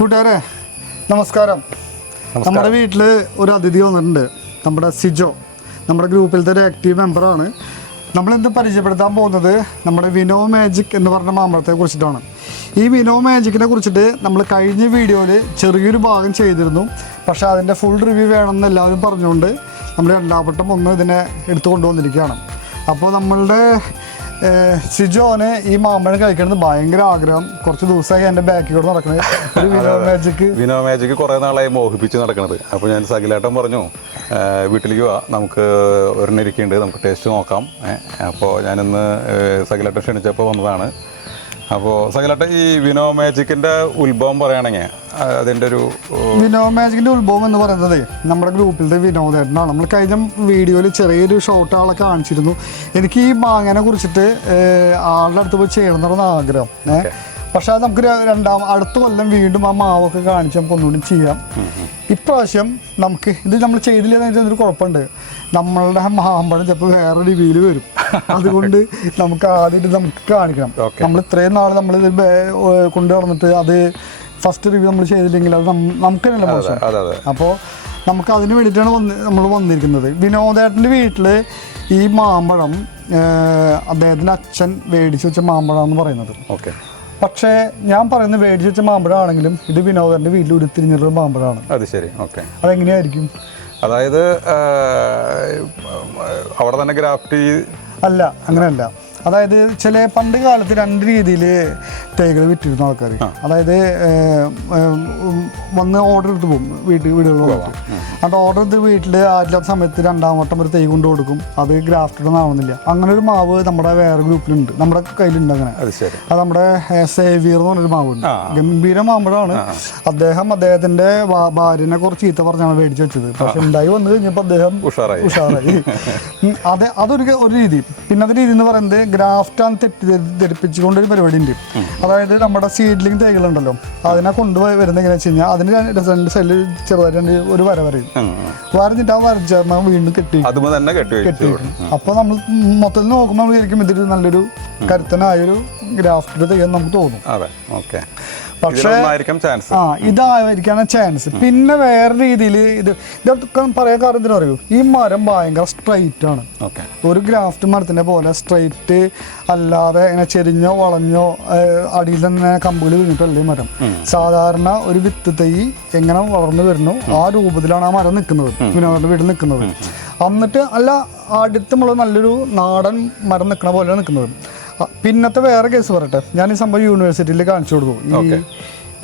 കൂട്ടുകാരെ നമസ്കാരം. നമ്മുടെ വീട്ടിൽ ഒരു അതിഥി വന്നിട്ടുണ്ട്. നമ്മുടെ സിജോ. നമ്മുടെ ഗ്രൂപ്പിലത്തെ ഒരു ആക്റ്റീവ് മെമ്പറാണ് നമ്മളിന്ന് പരിചയപ്പെടുത്താൻ പോകുന്നത് നമ്മുടെ വിനോ മാജിക് എന്ന് പറഞ്ഞ മാമ്പഴത്തെ കുറിച്ചിട്ടാണ്. ഈ വിനോ മാജിക്കിനെ കുറിച്ചിട്ട് നമ്മൾ കഴിഞ്ഞ വീഡിയോയിൽ ചെറിയൊരു ഭാഗം ചെയ്തിരുന്നു. പക്ഷേ അതിന്റെ ഫുൾ റിവ്യൂ വേണമെന്ന് എല്ലാവരും പറഞ്ഞുകൊണ്ട് നമ്മൾ രണ്ടാം രണ്ടാവട്ടം ഒന്ന് ഇതിനെ എടുത്തു കൊണ്ടുവന്നിരിക്കുകയാണ് അപ്പോൾ നമ്മളുടെ സിജോന് ഈ മാമ്പഴം കഴിക്കണമെന്ന് ഭയങ്കര ആഗ്രഹം. കുറച്ച് ദിവസമായി എന്റെ ബാക്കിൽ കൂടെ നടക്കുന്നത് ഒരു വിനോ മാജിക്ക് വിനോ മാജിക്ക് കുറേ നാളായി മോഹിപ്പിച്ച് നടക്കുന്നത് അപ്പോൾ ഞാൻ സകിലേട്ടൻ പറഞ്ഞു വീട്ടിലേക്ക് വാ. നമുക്ക് ഒരെണ്ണം ഇരിക്കുന്നുണ്ട് നമുക്ക് ടേസ്റ്റ് നോക്കാം. അപ്പോൾ ഞാനിന്ന് സകിലേട്ടൻ ക്ഷണിച്ചപ്പോൾ വന്നതാണ്. അപ്പോൾ സകിലേട്ടൻ ഈ വിനോ മാജിക്കിന്റെ ഉത്ഭവം പറയുകയാണെങ്കിൽ അതിന്റെ ഒരു വിനോ മാജിക്കിന്റെ ഉത്ഭവം എന്ന് പറയുന്നത് നമ്മുടെ ഗ്രൂപ്പിലത്തെ വിനോദേട്ടനാണ്. നമ്മൾ കഴിഞ്ഞ വീഡിയോയിൽ ചെറിയൊരു ഷോട്ട് ആളെ കാണിച്ചിരുന്നു. എനിക്ക് ഈ മാങ്ങനെ കുറിച്ചിട്ട് ആളുടെ അടുത്ത് പോയി ചെയ്യണം ആഗ്രഹം. ഏഹ് പക്ഷെ അത് നമുക്ക് രണ്ടാം അടുത്ത കൊല്ലം വീണ്ടും ആ മാവൊക്കെ കാണിച്ച് നമുക്ക് ഒന്നുകൂടി ചെയ്യാം. ഇപ്രാവശ്യം നമുക്ക് ഇത് നമ്മൾ ചെയ്തില്ലെന്ന് വെച്ചാൽ ഒരു കുഴപ്പമുണ്ട്. നമ്മളുടെ മാമ്പഴം ചിലപ്പോൾ വേറെ രീതിയിൽ വരും. അതുകൊണ്ട് നമുക്ക് ആദ്യം നമുക്ക് കാണിക്കണം. നമ്മൾ ഇത്രയും നാൾ നമ്മൾ ഇത് കൊണ്ടു നടന്നിട്ട് അത് ഫസ്റ്റ് റിവ്യൂ നമ്മൾ ചെയ്തില്ലെങ്കിൽ അത് നമുക്ക് തന്നെ മോശം. അപ്പോൾ നമുക്ക് അതിന് വേണ്ടിയിട്ടാണ് വന്ന് നമ്മൾ വന്നിരിക്കുന്നത്. വിനോദേട്ടന്റെ വീട്ടിൽ ഈ മാമ്പഴം അദ്ദേഹത്തിന്റെ അച്ഛൻ മേടിച്ച് വെച്ച മാമ്പഴം എന്ന് പറയുന്നത്. ഓക്കെ പക്ഷേ ഞാൻ പറയുന്ന മേടിച്ച് മാമ്പഴമാണെങ്കിലും ഇത് വിനോദന്റെ വീട്ടിൽ ഉരുത്തിരിഞ്ഞിട്ടുള്ള മാമ്പഴമാണ്. അത് ശരി ഓക്കെ. അതെങ്ങനെയായിരിക്കും? അതായത് അവിടെ തന്നെ ഗ്രാഫ്റ്റ് അല്ല അങ്ങനെയല്ല. അതായത് ചില പണ്ട് കാലത്ത് രണ്ട് രീതിയിൽ തേകൾ വിറ്റിരുന്ന ആൾക്കാർ അതായത് വന്ന് ഓർഡർ എടുത്ത് പോകും വീട്ടിൽ വീടുകളിൽ പോകും അത് ഓർഡർ എടുത്ത് വീട്ടിൽ ആരില്ലാത്ത സമയത്ത് രണ്ടാം വട്ടം ഒരു തൈ കൊണ്ട് കൊടുക്കും. അത് ഗ്രാഫ്റ്റഡ് ആവുന്നില്ല. അങ്ങനെ ഒരു മാവ് നമ്മുടെ വേറെ ഗ്രൂപ്പിലുണ്ട്. നമ്മുടെ കയ്യിലുണ്ട് അങ്ങനെ. അത് നമ്മുടെ സേവിയർ എന്ന് പറഞ്ഞൊരു മാവുണ്ട്. ഗംഭീര മാമ്പഴമാണ്. അദ്ദേഹം അദ്ദേഹത്തിന്റെ ഭാര്യനെ കുറച്ച് ചീത്ത പറഞ്ഞാണ് മേടിച്ച് വെച്ചത്. പക്ഷെ ഉണ്ടായി വന്നു കഴിഞ്ഞപ്പോൾ അദ്ദേഹം ഉഷാറായി. ഉഷാറായി. അത് അതൊരു ഒരു രീതി. പിന്നത്തെ രീതി എന്ന് പറയുന്നത് ഗ്രാഫ്റ്റാൻ തെറ്റി ധരിപ്പിച്ചുകൊണ്ടൊരു പരിപാടി ഉണ്ട്. അതായത് നമ്മുടെ സീഡ്ലിംഗ് തൈകളുണ്ടല്ലോ. അതിനെ കൊണ്ടുപോയി വരുന്നത് എങ്ങനെയാ വെച്ച് കഴിഞ്ഞാൽ അതിന് രണ്ട് സൈഡിൽ ചെറുതായിട്ട് ഒരു വര വരയും. വരഞ്ഞിട്ട് ആ വരച്ചേർന്ന വീണ്ടും കെട്ടി. കെട്ടി അപ്പൊ അപ്പോൾ നമ്മൾ മൊത്തത്തിൽ നോക്കുമ്പോൾ നമ്മൾ ശരിക്കും ഇതൊരു നല്ലൊരു കരുത്തനായൊരു ഗ്രാഫ്റ്റ് തൈ നമുക്ക് തോന്നും. അതെ. ഓക്കെ. പക്ഷേ ആ ഇതായിരിക്കാണ് ചാൻസ് പിന്നെ വേറെ രീതിയിൽ ഇത് ഇതൊക്കെ പറയാൻ കാരണം എന്തിനാ അറിയൂ? ഈ മരം ഭയങ്കര സ്ട്രൈറ്റ് ആണ്. ഒരു ഗ്രാഫ്റ്റ് മരത്തിനെ പോലെ സ്ട്രൈറ്റ് അല്ലാതെ ഇങ്ങനെ ചെരിഞ്ഞോ വളഞ്ഞോ അടിയിൽ തന്നെ കമ്പുകൾ വീണിട്ടല്ലേ മരം? സാധാരണ ഒരു വിത്ത് തൈ എങ്ങനെ വളർന്നു വരുന്നു ആ രൂപത്തിലാണ് ആ മരം നിൽക്കുന്നത് വിനോദന്റെ വീട്ടിൽ നിൽക്കുന്നത്. എന്നിട്ട് അല്ല അടുത്തുമുള്ള നല്ലൊരു നാടൻ മരം നിൽക്കുന്ന പോലെയാണ് നിൽക്കുന്നത്. പിന്നത്തെ വേറെ കേസ് പറയട്ടെ. ഞാൻ ഈ സംഭവം യൂണിവേഴ്സിറ്റിയിൽ കാണിച്ചു കൊടുക്കും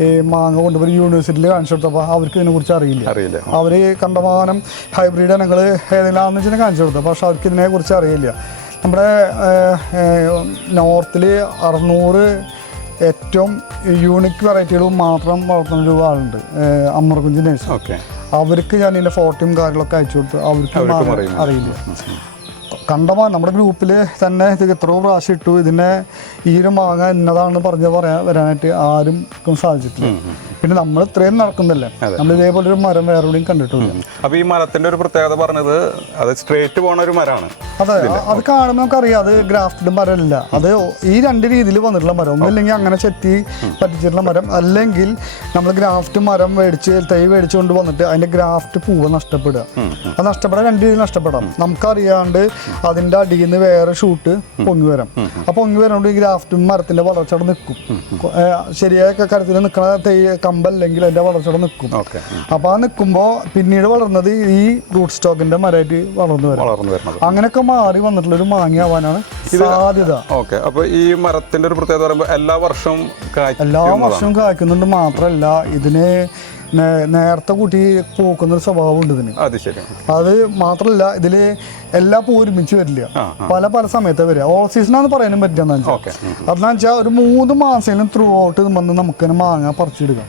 ഈ മാങ്ങ കൊണ്ടുപോയി യൂണിവേഴ്സിറ്റിയിൽ കാണിച്ചു കൊടുത്തപ്പോൾ അവർക്ക് ഇതിനെക്കുറിച്ച് അറിയില്ല. അറിയില്ല. അവർ കണ്ടമാനം ഹൈബ്രിഡ് ഇനങ്ങൾ ഏതെങ്കിലും വെച്ചാൽ കാണിച്ചു കൊടുത്തു. പക്ഷെ അവർക്ക് ഇതിനെക്കുറിച്ച് അറിയില്ല. നമ്മുടെ നോർത്തിൽ അറുന്നൂറ് ഏറ്റവും യൂണിക് വെറൈറ്റികൾ മാത്രം വളർത്തുന്ന ഒരു ആളുണ്ട്. അമ്മർകുഞ്ചി നേഴ്സ്. ഓക്കെ. അവർക്ക് ഞാൻ ഇതിന്റെ ഫോട്ടോയും കാര്യങ്ങളൊക്കെ അയച്ചു കൊടുത്തു. അവർക്കും അറിയില്ല. കണ്ടമാനം നമ്മുടെ ഗ്രൂപ്പിൽ തന്നെ ഇത് എത്രയോ പ്രാവശ്യം ഇട്ടു. ഇതിനെ ഈ ഒരു മാങ്ങ എന്നതാണെന്ന് പറഞ്ഞ് പറയാൻ വരാനായിട്ട് ആരും സാധിച്ചിട്ടില്ല. പിന്നെ നമ്മൾ ഇത്രയും നടക്കുന്നില്ലേ? നമ്മൾ ഇതേപോലെ ഒരു മരം വേറെ എവിടെയും കണ്ടിട്ടില്ല. അപ്പൊ ഈ മരത്തിന്റെ ഒരു പ്രത്യേകത പറഞ്ഞത് അത് സ്ട്രേറ്റ് പോണ ഒരു മരമാണ്. അതെ അത് കാണുമ്പോൾ നമുക്കറിയാം അത് ഗ്രാഫ്റ്റഡ് മരമല്ല. അത് ഈ രണ്ട് രീതിയിൽ വന്നിട്ടുള്ള മരം. ഒന്നില്ലെങ്കിൽ അങ്ങനെ ചെത്തി പറ്റിച്ചിട്ടുള്ള മരം. അല്ലെങ്കിൽ നമ്മൾ ഗ്രാഫ്റ്റ് മരം മേടിച്ച് തൈ മേടിച്ചു കൊണ്ട് വന്നിട്ട് അതിന്റെ ഗ്രാഫ്റ്റ് പൂവ് നഷ്ടപ്പെടുക. അത് നഷ്ടപ്പെടാൻ രണ്ട് രീതിയിൽ നഷ്ടപ്പെടാം. നമുക്കറിയാണ്ട് അതിന്റെ അടിയിൽ നിന്ന് വേറെ ഷൂട്ട് പൊങ്ങി വരാം. ആ പൊങ്ങി വരുന്നതുകൊണ്ട് ഈ ഗ്രാഫ്റ്റും മരത്തിന്റെ വളർച്ച അവിടെ നിൽക്കും. ശരിയായ കരത്തിൽ നിൽക്കുന്ന തൈ കമ്പല്ലെങ്കിൽ അതിന്റെ വളർച്ച അവിടെ നിൽക്കും. ഓക്കെ അപ്പൊ ആ നിൽക്കുമ്പോൾ പിന്നീട് വളർന്നത് ഈ റൂട്ട് സ്റ്റോക്കിന്റെ മരമായിട്ട് വളർന്നു വരും. അങ്ങനെയൊക്കെ മാറി വന്നിട്ടുള്ള ഒരു മാങ്ങയാവാനാണ് സാധ്യത. ഓക്കെ അപ്പൊ ഈ മരത്തിന്റെ ഒരു പ്രത്യേകത പറയുമ്പോൾ എല്ലാ വർഷവും എല്ലാ വർഷവും കായ്ക്കുന്നുണ്ട് മാത്രമല്ല ഇതിന് നേരത്തെ കൂട്ടി പോക്കുന്ന ഒരു സ്വഭാവം ഉണ്ട് ഇതിന്. അത് ശരി. അത് മാത്രമല്ല ഇതിൽ എല്ലാ പൂ ഒരുമിച്ച് വരില്ല. പല പല സമയത്ത് വരിക. ഓൾ സീസൺ ആണെന്ന് പറയാനും പറ്റില്ല ഓക്കെ അതെന്ന് വെച്ചാൽ ഒരു മൂന്ന് മാസത്തിലും ത്രൂ ഔട്ട് വന്ന് നമുക്ക് മാങ്ങ പറിച്ചെടുക്കാം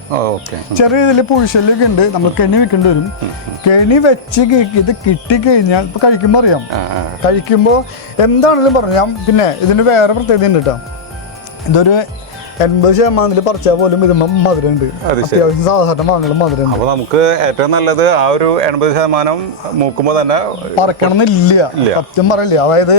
ചെറിയ ഇതിൽ പുഴുശല്യൊക്കെ ഉണ്ട്. നമ്മൾ കെണി വെക്കേണ്ടി വരും. കെണി വെച്ച് ഇത് കിട്ടിക്കഴിഞ്ഞാൽ ഇപ്പൊ കഴിക്കുമ്പോൾ അറിയാം. കഴിക്കുമ്പോൾ എന്താണെങ്കിലും പറയാം പിന്നെ ഇതിന് വേറെ പ്രത്യേകത ഉണ്ട് കേട്ടോ ഇതൊരു എൺപത് ശതമാനത്തിൽ പറിച്ചാൽ പോലും ഇത് മധുരമുണ്ട്. അത്യാവശ്യം സാധാരണ മാങ്ങകളും മധുരമുണ്ട് അപ്പോൾ നമുക്ക് ഏറ്റവും നല്ലത് ആ ഒരു എൺപത് ശതമാനം മൂക്കുമ്പോൾ തന്നെ പറക്കണം എന്നില്ല സത്യം പറയില്ല. അതായത്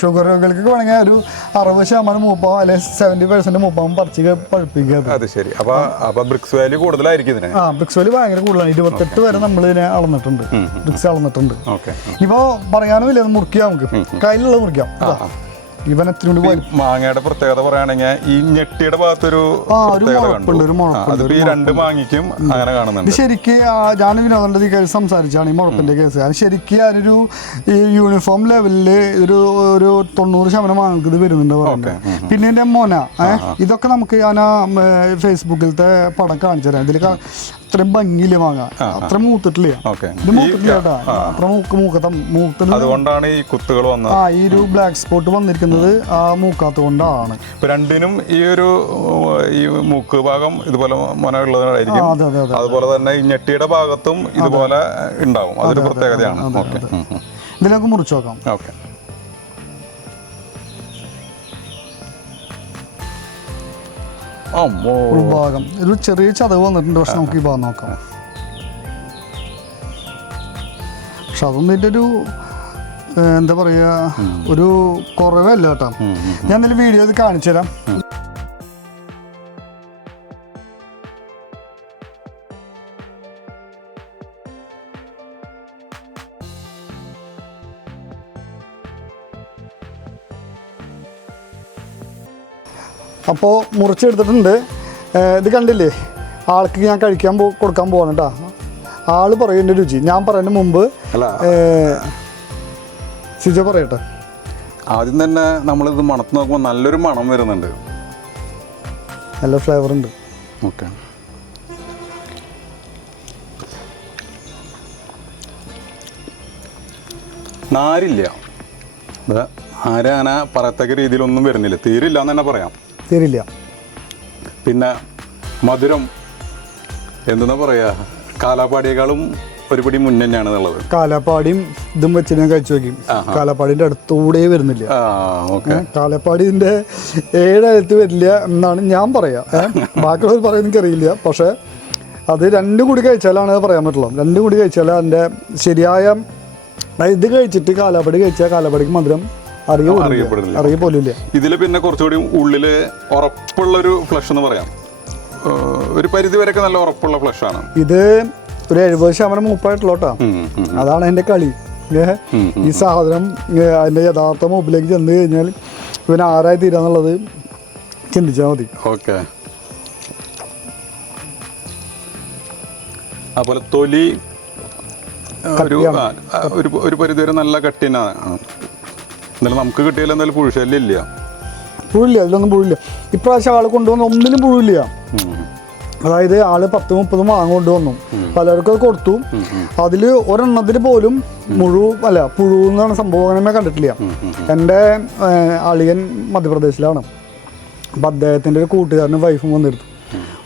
ഷുഗർ രോഗികൾക്ക് വേണമെങ്കിൽ ഒരു അറുപത് ശതമാനം മൂപ്പാവും അല്ലെങ്കിൽ സെവന്റി പെർസെന്റ് മൂപ്പാവും പറിച്ച് പഴുപ്പിക്കുക അത്. അത് ശരി. അപ്പോൾ അപ്പോൾ ബ്രിക്സ് വാല്യൂ കൂടുതലായിരിക്കും ഇതിന്? ആ ബ്രിക്സ് വലി ഭയങ്കര കൂടുതലാണ്. ഇരുപത്തെട്ട് വരെ നമ്മൾ ഇതിനെ അളന്നിട്ടുണ്ട്. ബ്രിക്സ് അളന്നിട്ടുണ്ട്. ഇപ്പൊ പറയാനും ഇല്ല മുറിക്കാം നമുക്ക്. കയ്യിലുള്ള മുറിക്കാം. ഇവൻ മാങ്ങയുടെ പ്രത്യേകത പറയുകയാണെങ്കിൽ ഈ ഞെട്ടിയുടെ ഭാഗത്തൊരു അതിപ്പോ ഈ രണ്ട് മാങ്ങിക്കും അങ്ങനെ കാണുന്നുണ്ട്. ശരിക്ക് ഞാൻ വിനോദന്റെ ഈ കേസ് സംസാരിച്ചാണ് ഈ മുഴപ്പിന്റെ കേസ്. അത് ശരിക്ക് ഞാനൊരു ഈ യൂണിഫോം ലെവലിൽ ഒരു ഒരു തൊണ്ണൂറ് ശതമാനം മാങ്ങൾക്ക് ഇത് വരുന്നുണ്ട് പറയുന്നത് പിന്നെ എന്റെ മോന ഇതൊക്കെ നമുക്ക് ഞാൻ ഫേസ്ബുക്കിലത്തെ പടം കാണിച്ചു തരാം. ഇതിൽ അത്രയും വാങ്ങാൻ അത്ര മൂത്തിട്ടില്ല? ഇത് മൂത്തിട്ടില്ല കേട്ടാ. അത്ര മൂക്ക് മൂക്കത്ത മൂത്തത് അതുകൊണ്ടാണ് ഈ കുത്തുകൾ വന്നത്. ആ ഈ ഒരു ബ്ലാക്ക് സ്പോട്ട് വന്നിരിക്കുന്നത് ആ മൂക്കാത്ത കൊണ്ടാണ് ഇപ്പൊ രണ്ടിനും ഈ ഒരു ഈ മൂക്ക് ഭാഗം ഇതുപോലെ മൊന ഉള്ളതായിരിക്കും അതെ അതെ അതെ. അതുപോലെ തന്നെ ഈ ഞെട്ടിയുടെ ഭാഗത്തും ഇതുപോലെ ഉണ്ടാവും. അതൊരു പ്രത്യേകതയാണ്. ഇതിലൊക്കെ മുറിച്ചു നോക്കാം ഓക്കെ. ഉൾഭാഗം. ഒരു ചെറിയ ചതവ് വന്നിട്ടുണ്ട്. പക്ഷെ നമുക്ക് ഈ ഭാഗം നോക്കാം. പക്ഷെ അതൊന്നും ഇതിന്റെ ഒരു എന്താ പറയുക ഒരു കുറവല്ല കേട്ടോ. ഞാൻ എന്തെങ്കിലും വീഡിയോ ഇത് കാണിച്ചു തരാം അപ്പോൾ മുറിച്ചെടുത്തിട്ടുണ്ട്. ഇത് കണ്ടില്ലേ? ആൾക്ക് ഞാൻ കഴിക്കാൻ പോ കൊടുക്കാൻ പോവാണ് കേട്ടോ ആൾ പറയുന്ന രുചി. ഞാൻ പറയുന്ന മുമ്പ് ഏഹ്, പറയട്ടെ. ആദ്യം തന്നെ നമ്മൾ ഇത് മണത്ത് നോക്കുമ്പോൾ നല്ലൊരു മണം വരുന്നുണ്ട്. നല്ല ഫ്ലേവർ ഉണ്ട്. ഓക്കെ. നാരില്ല. ആരാന പറയത്തക്ക രീതിയിലൊന്നും വരുന്നില്ല. തീരില്ല എന്ന് തന്നെ പറയാം. തീരില്ല. പിന്നെ മധുരം എന്തെന്നാ പറയാ? കാലാപ്പാടിയേക്കാളും ഒരുപടി മുന്നേ തന്നെയാണ് ഉള്ളത് കാലാപ്പാടിയും ഇതും വെച്ച് ഞാൻ കഴിച്ചു നോക്കി. കാലാപ്പാടിന്റെ അടുത്തൂടെ വരുന്നില്ല. ആ ഓക്കെ. ഏ, കാലപ്പാടി ഇതിന്റെ ഏഴകത്ത് വരില്ല എന്നാണ് ഞാൻ പറയാ. ബാക്കിയുള്ളവർ പറയാൻ എനിക്കറിയില്ല. പക്ഷേ അത് രണ്ടും കൂടി കഴിച്ചാലാണ് അത് പറയാൻ പറ്റുള്ളൂ. രണ്ടും കൂടി കഴിച്ചാൽ അതിന്റെ ശരിയായ ഇത് കഴിച്ചിട്ട് കാലാപ്പടി കഴിച്ചാൽ കാലാപ്പടിക്ക് മധുരം അറിയ ഇതിൽ ഇതിൽ പിന്നെ കുറച്ചുകൂടി ഉള്ളിൽ ഉറപ്പുള്ള ഒരു ഫ്ലഷ് എന്ന് പറയാം. ഒരു പരിധി വരെ നല്ല ഉറപ്പുള്ള ഫ്ലഷ് ആണ്. ഇത് ഒരു എഴുപത് ശതമാനം മൂപ്പായിട്ടുള്ള കേട്ടോ അതാണ് എന്റെ കളി. ഈ സാധനം അതിന്റെ അതിന്റെ യഥാർത്ഥ മൂപ്പിലേക്ക് ചെന്ന് കഴിഞ്ഞാൽ ഇവൻ ആരായി തീരാന്നുള്ളത് ചിന്തിച്ചാൽ മതി. ഓക്കെ. അതുപോലെ തൊലി ഒരു ഒരു ഒരു പരിധി വരെ നല്ല കട്ടിനാണ്. എന്നാലും നമുക്ക് കിട്ടിയാലും എന്തായാലും പുഴുശല്യം ഇല്ല. പുഴില്ല അതിലൊന്നും പുഴില്ല. ഇപ്രാവശ്യം ആൾ കൊണ്ടുവന്ന ഒന്നിനും പുഴില്ല. അതായത് ആൾ പത്ത് മുപ്പത് മാങ്ങ കൊണ്ടുവന്നു. പലർക്കും അത് കൊടുത്തു. അതിൽ ഒരെണ്ണത്തിൽ പോലും മുഴു അല്ല പുഴു എന്നാണ് സംഭവം അങ്ങനെ കണ്ടിട്ടില്ല. എന്റെ അളിയൻ മധ്യപ്രദേശിലാണ്. അപ്പം അദ്ദേഹത്തിന്റെ ഒരു കൂട്ടുകാരനും വൈഫും വന്നെടുത്തു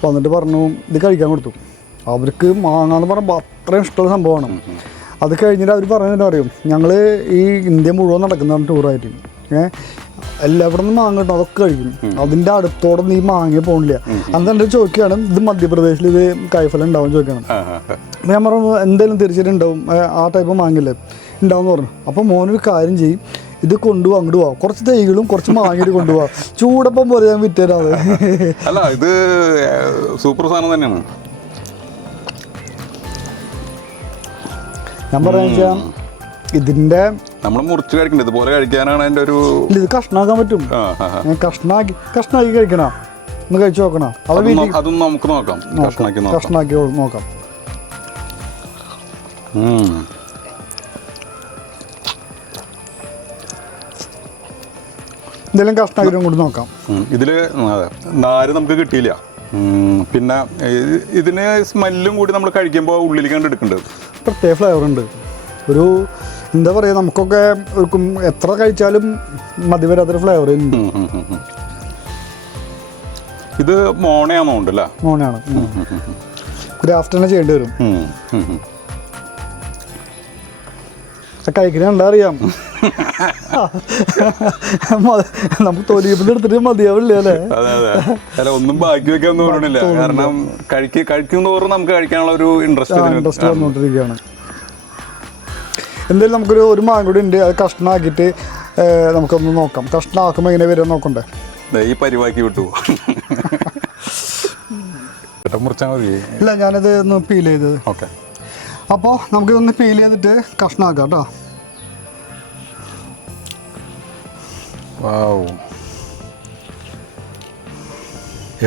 വന്നിട്ട് പറഞ്ഞു ഇത് കഴിക്കാൻ കൊടുത്തു. അവർക്ക് മാങ്ങ എന്ന് പറയുമ്പോൾ അത്രയും ഇഷ്ടമുള്ള സംഭവമാണ്. അത് കഴിഞ്ഞിട്ട് അവർ പറഞ്ഞിട്ട് അറിയും? ഞങ്ങൾ ഈ ഇന്ത്യ മുഴുവൻ നടക്കുന്നതാണ് ടൂറായിട്ട് ഏഹ് എല്ലാവിടെ നിന്ന് മാങ്ങ കിട്ടും അതൊക്കെ കഴിക്കും. അതിന്റെ അടുത്തോടെ നീ മാങ്ങ പോകണില്ല അന്ന് എന്റെ ചോദിക്കുകയാണ് ഇത് മധ്യപ്രദേശിൽ ഇത് കൈഫലം ഉണ്ടാവും ചോദിക്കണം. അപ്പോൾ ഞാൻ പറഞ്ഞു എന്തായാലും തിരിച്ചിട്ടുണ്ടാവും ഉണ്ടാവും ആ ടൈപ്പ് മാങ്ങില്ലേ ഉണ്ടാവും എന്ന് പറഞ്ഞു. അപ്പം മോനൊരു കാര്യം ചെയ്യും ഇത് കൊണ്ടുപോകാം അങ്ങോട്ട് പോവാം കുറച്ച് തൈകളും കുറച്ച് മാങ്ങിട്ട് കൊണ്ടുപോവാം ചൂടപ്പം പോലെ ഞാൻ വിറ്റരാതെ അല്ല ഇത് സൂപ്പർ സാധനം തന്നെയാണ്. ഞാൻ പറയാന്ന് ഇതിന്റെ നമ്മൾ മുറിച്ച് കഴിക്കണ്ട ഇതുപോലെ കഴിക്കാനാണ് അതിന്റെ ഒരു ഇത് കഷ്ണാക്കാൻ പറ്റും. കഷ്ണാക്കി കഷ്ണാക്കി കഴിക്കണ? ഒന്ന് കഴിച്ചു നോക്കണം? അത് നമുക്ക് നോക്കാം. കഷ്ണാക്കി നോക്കാം. കഷ്ണാക്കി നോക്കാം. എന്തെങ്കിലും കഷ്ണാക്കിയിട്ടും കൂടി നോക്കാം. ഇതിൽ അതെ. നാര് നമുക്ക് കിട്ടിയില്ല. പിന്നെ ഇത് ഇതിന് സ്മെല്ലും കൂടി നമ്മൾ കഴിക്കുമ്പോൾ ഉള്ളിലേക്ക് കണ്ട് എടുക്കുന്നുണ്ട് പ്രത്യേക ഫ്ലേവർ ഉണ്ട്. ഒരു എന്താ പറയുക നമുക്കൊക്കെ എത്ര കഴിച്ചാലും മതി വരാത്തൊരു ഫ്ലേവർ ഉണ്ട്. ഇത് മോണയാണോ. മോണയാണ് ഗ്രാഫ്റ്റ് തന്നെ ചെയ്യേണ്ടി വരും. കഴിക്കണ കണ്ടാ അറിയാം നമുക്ക് തൊലിയപ്പിൽ എടുത്തിട്ട് മതിയാവില്ല അല്ലേ? അല്ല ഒന്നും ബാക്കി വെക്കാൻ തോന്നണില്ല കാരണം കഴിക്ക കഴിക്കും തോറും നമുക്ക് കഴിക്കാനുള്ള ഒരു ഇൻട്രസ്റ്റ് ഇൻട്രസ്റ്റ് വന്നുകൊണ്ടിരിക്കുകയാണ് എന്തായാലും നമുക്കൊരു ഒരു മാങ്ങ കൂടി ഉണ്ട്. അത് കഷ്ണമാക്കിയിട്ട് നമുക്കൊന്ന് നോക്കാം. കഷ്ണമാക്കുമ്പോൾ എങ്ങനെ വരാൻ നോക്കണ്ടേ? ഈ പരിവാക്കി വിട്ടു. മുറിച്ചാൽ മതി. ഇല്ല ഞാനത് ഒന്ന് പീൽ ചെയ്തത്. ഓക്കെ. അപ്പോൾ നമുക്കിതൊന്ന് പീൽ ചെയ്തിട്ട് കഷ്ണമാക്കാം കേട്ടോ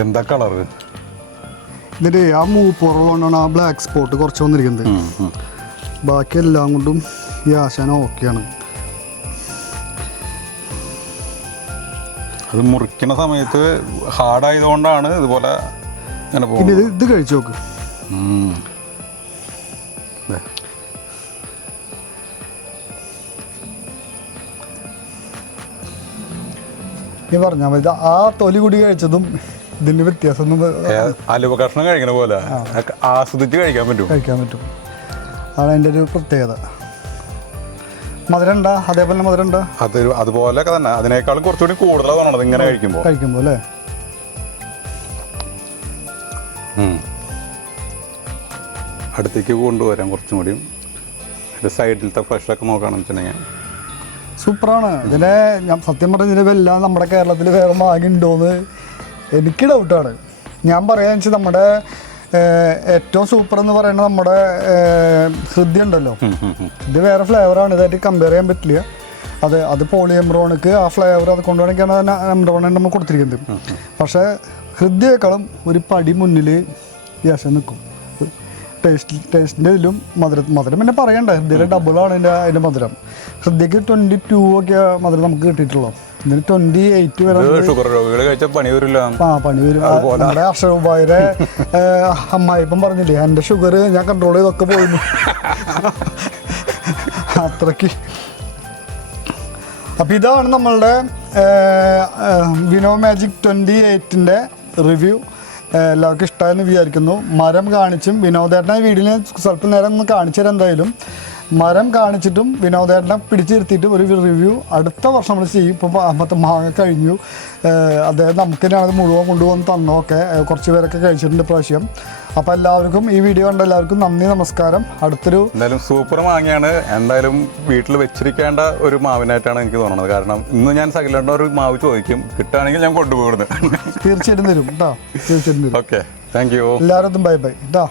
എന്താ കളർ ഇതിന്റെ ആ മൂപ്പുറവുകൊണ്ടാണ് ആ ബ്ലാക്ക് സ്പോട്ട് കുറച്ച് വന്നിരിക്കുന്നത്. ബാക്കി എല്ലാം കൊണ്ടും ഈ ആശാന ഓക്കെയാണ് അത് മുറിക്കുന്ന സമയത്ത് ഹാർഡായതുകൊണ്ടാണ് ഇതുപോലെ ഇത് കഴിച്ചു നോക്ക്. നീ പറഞ്ഞാൽ മതി. ആ തൊലി കൂടി കഴിച്ചതും ഇതിന് വ്യത്യാസം അലുവ കഷ്ണം കഴിക്കണ പോലെ. ആസ്വദിച്ച് കഴിക്കാൻ പറ്റും കഴിക്കാൻ പറ്റും. അതാണ് എന്റെ ഒരു പ്രത്യേകത. മധുരം ഉണ്ടാ അതേപോലെ മധുരം ഉണ്ടാ അത് അതുപോലെ തന്നെ. അതിനേക്കാളും കുറച്ചുകൂടി കൂടുതലാണ് ഇങ്ങനെ കഴിക്കുമ്പോൾ കഴിക്കുമ്പോൾ അല്ലേ? അടുത്തേക്ക് കൊണ്ടുവരാം കുറച്ചും കൂടിയും. സൈഡിലത്തെ ഫ്ലഷൊക്കെ നോക്കുകയാണെന്ന് വെച്ചിട്ടുണ്ടെങ്കിൽ സൂപ്പറാണ്. ഇതിനെ ഞാൻ സത്യം പറഞ്ഞ ഇതിന് വല്ല നമ്മുടെ കേരളത്തിൽ വേറെ വാങ്ങിണ്ടോന്ന് എനിക്ക് ഡൗട്ടാണ്. ഞാൻ പറയാന്ന് വെച്ചാൽ നമ്മുടെ ഏറ്റവും സൂപ്പർ എന്ന് പറയുന്നത് നമ്മുടെ ഹൃദ്യ ഉണ്ടല്ലോ. ഇത് വേറെ ഫ്ലേവറാണ് ഇതായിട്ട് കമ്പയർ ചെയ്യാൻ പറ്റില്ല. അത് അത് പോളിയംബ്രോണിക്ക് ആ ഫ്ലേവർ അത് കൊണ്ടുപോകണമെങ്കിൽ എംബ്രോണാണ് നമ്മൾ കൊടുത്തിരിക്കുന്നത്. പക്ഷേ ഹൃദയേക്കാളും ഒരു പടി മുന്നിൽ യാശം നിൽക്കും. ടേസ്റ്റ് ടേസ്റ്റിന്റെ ഇതിലും മധുരം മധുരം പിന്നെ പറയണ്ട? ഹൃദയ ഡബിളാണ് അതിന്റെ അതിന്റെ മധുരം. ഹൃദയക്ക് ട്വന്റി ടു ഒക്കെ മധുരം നമുക്ക് കിട്ടിയിട്ടുള്ളൂ. ഇതിന് ട്വന്റി എയ്റ്റ് വരെ ഷുഗർ രോഗികൾ കഴിച്ചാൽ പണി വരില്ല. ആ പണി വരും. നമ്മുടെ അഷറുബായിരെ അമ്മായിപ്പം പറഞ്ഞില്ലേ എന്റെ ഷുഗർ ഞാൻ കൺട്രോൾ ചെയ്തൊക്കെ പോയിരുന്നു അത്രയ്ക്ക് അപ്പോൾ ഇതാണ് നമ്മളുടെ വിനോ മാജിക് ട്വന്റി എയ്റ്റിന്റെ റിവ്യൂ എല്ലാവർക്കും ഇഷ്ടമായെന്ന് വിചാരിക്കുന്നു. മരം കാണിച്ചും വിനോദേട്ടനെ വീടിന് സ്വല്പം നേരം ഒന്ന് കാണിച്ചു എന്തായാലും. മരം കാണിച്ചിട്ടും വിനോദേട്ടനെ പിടിച്ചിരുത്തിയിട്ട് ഒരു റിവ്യൂ അടുത്ത വർഷം നമ്മൾ ചെയ്യും. ഇപ്പം അമ്പത്തെ മാങ്ങ കഴിഞ്ഞു. അദ്ദേഹം നമുക്ക് തന്നെയാണ് അത് മുഴുവൻ കൊണ്ടുവന്ന് തന്നൊക്കെ കുറച്ച് പേരൊക്കെ കഴിച്ചിട്ടുണ്ട് പ്രാവശ്യം അപ്പോൾ എല്ലാവർക്കും ഈ വീഡിയോ കണ്ട എല്ലാവർക്കും നന്ദി നമസ്കാരം. അടുത്തൊരു എന്തായാലും സൂപ്പർ മാങ്ങയാണ്. എന്തായാലും വീട്ടിൽ വെച്ചിരിക്കേണ്ട ഒരു മാവിനായിട്ടാണ് എനിക്ക് തോന്നുന്നത്. കാരണം ഇന്ന് ഞാൻ സകലേണ്ട ഒരു മാവ് ചോദിക്കും. കിട്ടുകയാണെങ്കിൽ ഞാൻ കൊണ്ടുപോകുന്നത് തീർച്ചയായിട്ടും തരും കേട്ടോ തീർച്ചയായിട്ടും തരും. ഓക്കെ താങ്ക് യു എല്ലാവരും ബൈ ബൈ കേട്ടോ